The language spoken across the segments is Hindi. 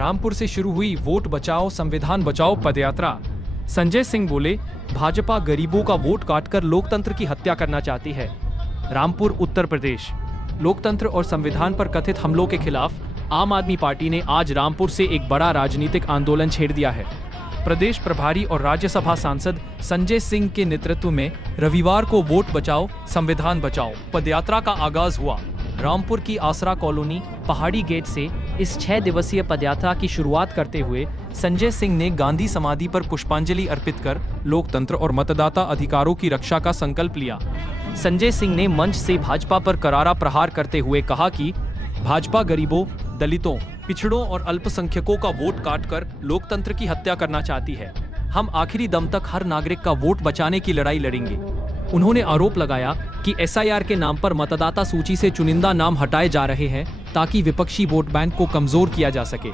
रामपुर से शुरू हुई वोट बचाओ संविधान बचाओ पदयात्रा। संजय सिंह बोले, भाजपा गरीबों का वोट काटकर लोकतंत्र की हत्या करना चाहती है। रामपुर, उत्तर प्रदेश। लोकतंत्र और संविधान पर कथित हमलों के खिलाफ आम आदमी पार्टी ने आज रामपुर से एक बड़ा राजनीतिक आंदोलन छेड़ दिया है। प्रदेश प्रभारी और राज्यसभा सांसद संजय सिंह के नेतृत्व में रविवार को वोट बचाओ संविधान बचाओ पदयात्रा का आगाज हुआ। रामपुर की आसरा कॉलोनी पहाड़ी गेट से इस 6 दिवसीय पदयात्रा की शुरुआत करते हुए संजय सिंह ने गांधी समाधि पर पुष्पांजलि अर्पित कर लोकतंत्र और मतदाता अधिकारों की रक्षा का संकल्प लिया। संजय सिंह ने मंच से भाजपा पर करारा प्रहार करते हुए कहा कि भाजपा गरीबों, दलितों, पिछड़ों और अल्पसंख्यकों का वोट काटकर लोकतंत्र की हत्या करना चाहती है। हम आखिरी दम तक हर नागरिक का वोट बचाने की लड़ाई लड़ेंगे। उन्होंने आरोप लगाया कि SIR के नाम पर मतदाता सूची से चुनिंदा नाम हटाए जा रहे हैं ताकि विपक्षी वोट बैंक को कमजोर किया जा सके।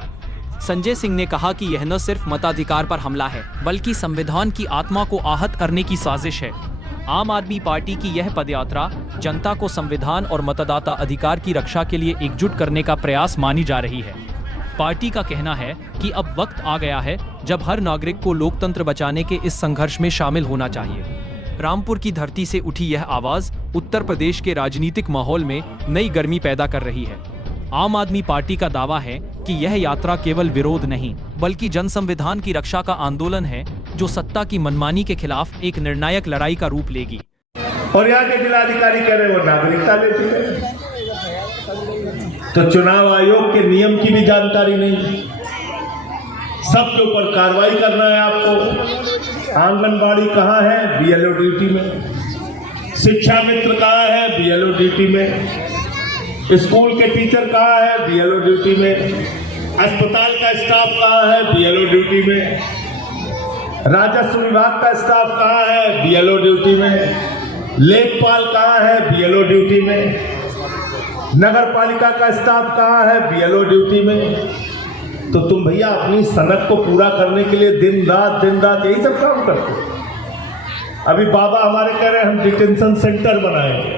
संजय सिंह ने कहा कि यह न सिर्फ मताधिकार पर हमला है, बल्कि संविधान की आत्मा को आहत करने की साजिश है। आम आदमी पार्टी की यह पदयात्रा जनता को संविधान और मतदाता अधिकार की रक्षा के लिए एकजुट करने का प्रयास मानी जा रही है। पार्टी का कहना है कि अब वक्त आ गया है जब हर नागरिक को लोकतंत्र बचाने के इस संघर्ष में शामिल होना चाहिए। रामपुर की धरती से उठी यह आवाज उत्तर प्रदेश के राजनीतिक माहौल में नई गर्मी पैदा कर रही है। आम आदमी पार्टी का दावा है कि यह यात्रा केवल विरोध नहीं, बल्कि जन संविधान की रक्षा का आंदोलन है जो सत्ता की मनमानी के खिलाफ एक निर्णायक लड़ाई का रूप लेगी। और यहाँ के जिलाधिकारी कह रहे वो नागरिकता ले चुके, तो चुनाव आयोग के नियम की भी जानकारी नहीं। सबके ऊपर कार्रवाई करना है आपको। आंगनबाड़ी कहाँ है? BLO ड्यूटी में। शिक्षा मित्र कहाँ है? BLO ड्यूटी में। स्कूल के टीचर कहाँ है? BLO ड्यूटी में। अस्पताल का स्टाफ कहाँ है? BLO ड्यूटी में। राजस्व विभाग का स्टाफ कहाँ है? BLO ड्यूटी में। लेखपाल कहाँ है? BLO ड्यूटी में। नगर पालिका का स्टाफ कहाँ है? BLO ड्यूटी में। तो तुम भैया अपनी सनक को पूरा करने के लिए दिन रात यही सब काम करते हो। अभी बाबा हमारे कह रहे हैं हम डिटेंशन सेंटर बनाएंगे,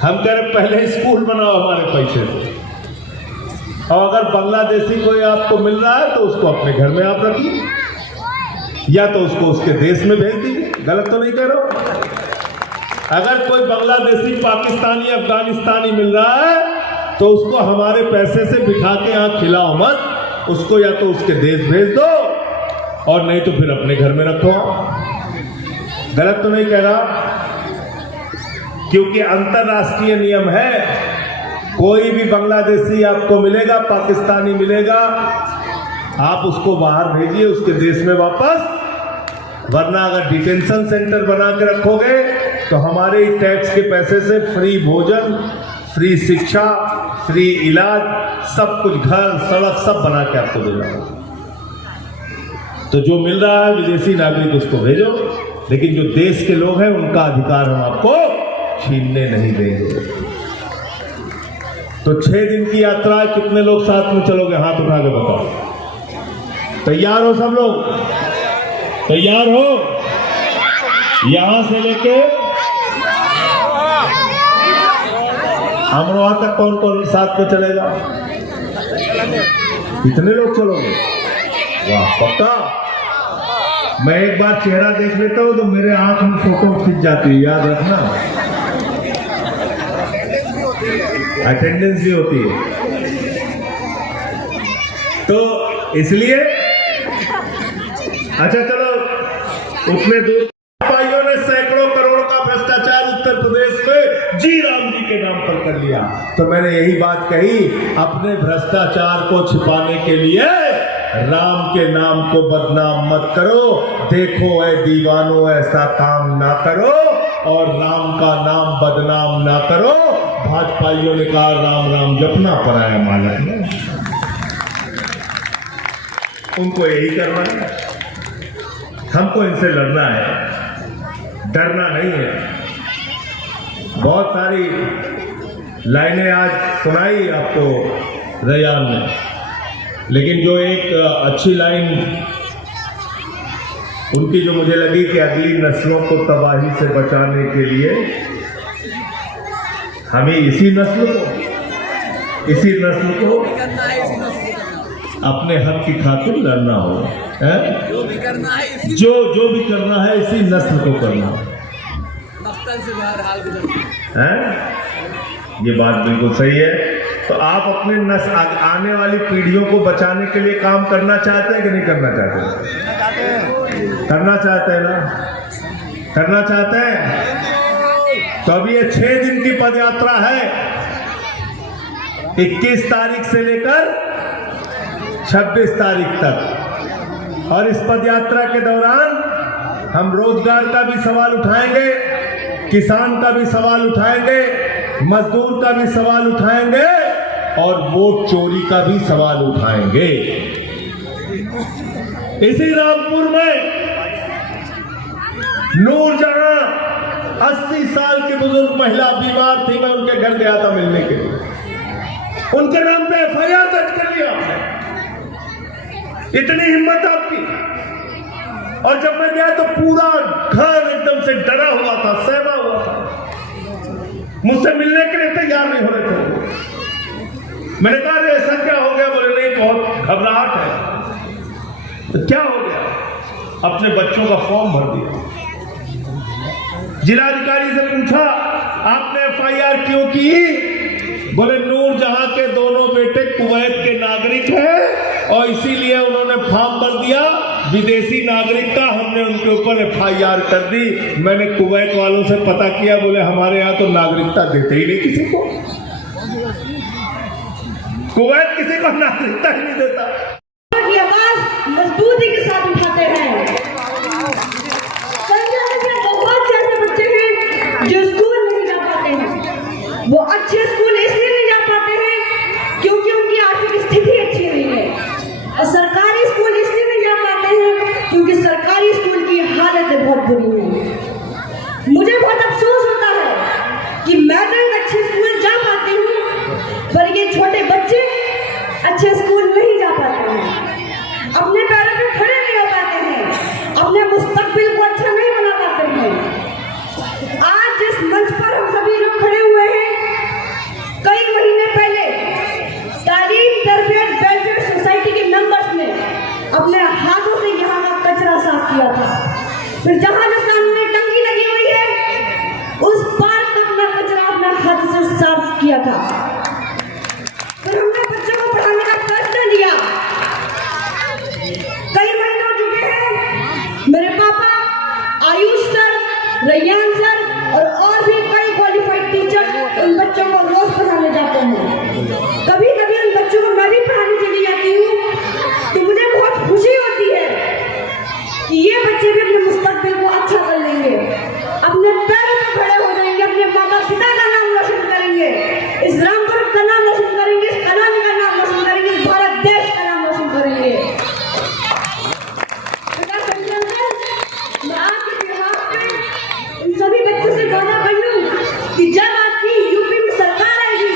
हम कह रहे पहले स्कूल बनाओ हमारे पैसे से। और अगर बांग्लादेशी कोई आपको मिल रहा है तो उसको अपने घर में आप रखिए, या तो उसको उसके देश में भेज दीजिए। गलत तो नहीं कह रहा हूं? अगर कोई बांग्लादेशी, पाकिस्तानी, अफगानिस्तानी मिल रहा है तो उसको हमारे पैसे से बिठा के यहाँ खिलाओ मत, उसको या तो उसके देश भेज दो और नहीं तो फिर अपने घर में रखो। गलत तो नहीं कह रहा, क्योंकि अंतरराष्ट्रीय नियम है। कोई भी बांग्लादेशी आपको मिलेगा, पाकिस्तानी मिलेगा, आप उसको बाहर भेजिए उसके देश में वापस। वरना अगर डिटेंशन सेंटर बना के रखोगे तो हमारे टैक्स के पैसे से फ्री भोजन, फ्री शिक्षा, फ्री इलाज, सब कुछ, घर, सड़क सब बना के आपको देना। तो जो मिल रहा है विदेशी नागरिक उसको भेजो, लेकिन जो देश के लोग हैं उनका अधिकार हम आपको छीनने नहीं देंगे। तो 6 दिन की यात्रा, कितने लोग साथ में चलोगे? हाथ उठा के बताओ। तैयार हो सब लोग? तैयार हो? यहां से लेके अमरोहा तक कौन कौन साथ में चलेगा? कितने लोग चलोगे? वाह, पक्का? मैं एक बार चेहरा देख लेता हूं तो मेरे आंख में फोटो खिंच जाती है, याद रखना। अटेंडेंस भी होती है। तो इसलिए अच्छा चलो, उतने दूर भाइयों ने सैकड़ों करोड़ का भ्रष्टाचार उत्तर प्रदेश में जी राम जी के नाम पर कर लिया। तो मैंने यही बात कही, अपने भ्रष्टाचार को छिपाने के लिए राम के नाम को बदनाम मत करो। देखो ऐ दीवानों, ऐसा काम ना करो और राम का नाम बदनाम ना करो। भाजपाइयों ने कहा राम राम जपना पराया मालक ने। उनको यही करना है, हमको इनसे लड़ना है, डरना नहीं है। बहुत सारी लाइनें आज सुनाई आपको रैयान ने, लेकिन जो एक अच्छी लाइन उनकी जो मुझे लगी कि अगली नस्लों को तबाही से बचाने के लिए हमें इसी नस्ल को अपने हक की खातिर लड़ना हो, जो भी करना है इसी नस्ल को करना हो। ये बात बिल्कुल सही है। तो आप अपने आने वाली पीढ़ियों को बचाने के लिए काम करना चाहते हैं कि नहीं करना चाहते? करना चाहते हैं ना? करना चाहते हैं। तो अभी ये 6 दिन की पदयात्रा है, 21 तारीख से लेकर 26 तारीख तक। और इस पदयात्रा के दौरान हम रोजगार का भी सवाल उठाएंगे, किसान का भी सवाल उठाएंगे, मजदूर का भी सवाल उठाएंगे और वोट चोरी का भी सवाल उठाएंगे। इसी रामपुर में नूरजहां 80 साल की बुजुर्ग महिला बीमार थी, मैं उनके घर गया था मिलने के लिए। उनके नाम पे FIR दर्ज कर लिया। इतनी हिम्मत आपकी। और जब मैं गया तो पूरा घर एकदम से डरा हुआ था, सहमा हुआ था, मुझसे मिलने के लिए तैयार नहीं हो रहे थे। मैंने कहा अरे ऐसा क्या हो गया? बोले नहीं, बहुत घबराहट है। तो क्या हो गया? अपने बच्चों का फॉर्म भर दिया। जिलाधिकारी से पूछा आपने FIR क्यों की? बोले नूरजहां के दोनों बेटे कुवैत के नागरिक हैं और इसीलिए उन्होंने फॉर्म भर दिया। विदेशी नागरिक का हमने उनके ऊपर FIR कर दी। मैंने कुवैत वालों से पता किया, बोले हमारे यहाँ तो नागरिकता देते ही नहीं किसी को। कुवैत किसी को नागरिकता ही नहीं देता। की आवाज मजबूती के साथ उठाते हैं। संजय में बहुत से ऐसे बच्चे हैं जो स्कूल नहीं जा पाते हैं। वो अच्छे स्कूल इसलिए नहीं जा पाते हैं क्योंकि उनकी आर्थिक स्थिति अच्छी नहीं है। और सरकारी स्कूल इसलिए नहीं जा पाते हैं क्योंकि सरकारी स्कूल की हालत बहुत बुरी है। मुझे बहुत अफसोस होता है कि मैं तो एक अच्छे स्कूल जा पाती हूँ, पर ये छोटे बच्चे अच्छे स्कूल नहीं जा पाते हैं, अपने पैरों पे खड़े नहीं हो पाते हैं, अपने मुस्तकबिल को अच्छा नहीं बना पाते हैं। आज जिस मंच पर हम सभी लोग खड़े हुए हैं, कई महीने पहले तालीम तरबियत वेलफेयर सोसाइटी के मेंबर्स ने अपने हाथों से यहाँ का कचरा साफ किया था। फिर जहाँ जो सामने टंकी लगी हुई है, उस पार्क का अपना कचरा अपने हाथ से साफ किया था। फिर हमने बच्चों को पढ़ाने का फैसला लिया। कई महीने हो चुके हैं, मेरे पापा, आयुष सर, रैयान सर और भी कई क्वालिफाइड टीचर्स उन बच्चों को रोज पढ़ाने जाते हैं। कभी कभी उन बच्चों को मैं भी पढ़ाने चली जाती हूँ, तो मुझे बहुत खुशी होती है कि ये बच्चे भी अपने मुस्तकबिल को अच्छा कर लेंगे, अपने पैरों पर खड़े हो जाएंगे, अपने माता पिता का नाम रोशन करेंगे, इस रामपुर का नाम रोशन करेंगे, इस कॉलोनी का नाम रोशन करेंगे, इस भारत देश का नाम रोशन करेंगे। मैं आपके बिहार पे इन सभी बच्चों से वादा कर लूं कि जब आपकी यूपी में सरकार आएगी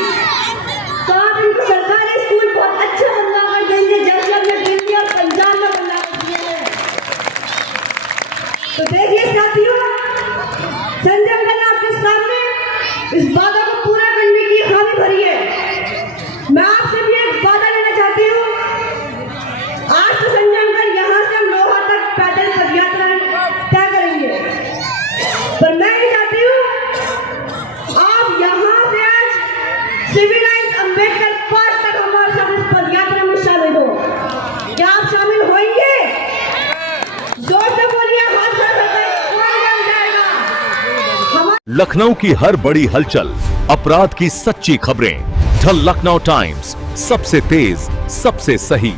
तो आप इनको सरकारी स्कूल बहुत अच्छा बनवा कर देंगे, जैसे हमने दिल्ली और पंजाब में बनवा कर दिए हैं। तो देखिए साथियों, संजय अंकल आपके सामने इस वादा को पूरा करने की हामी भरी है। मैं आपसे भी एक वादा लेना चाहती हूँ। आज तो संजय अंकल यहाँ से हम लोहा तक पैदल पदयात्रा तय करेंगे, पर मैं ये चाहती हूँ आप यहाँ से आज सिविल लाइन्स अंबेडकर पार्क तक हमारे साथ इस पदयात्रा में शामिल हो। क्या आप शामिल होंगे? जोर से बोलिए, हाथ खड़ा जाएगा। लखनऊ की हर बड़ी हलचल, अपराध की सच्ची खबरें, द लखनऊ टाइम्स, सबसे तेज, सबसे सही।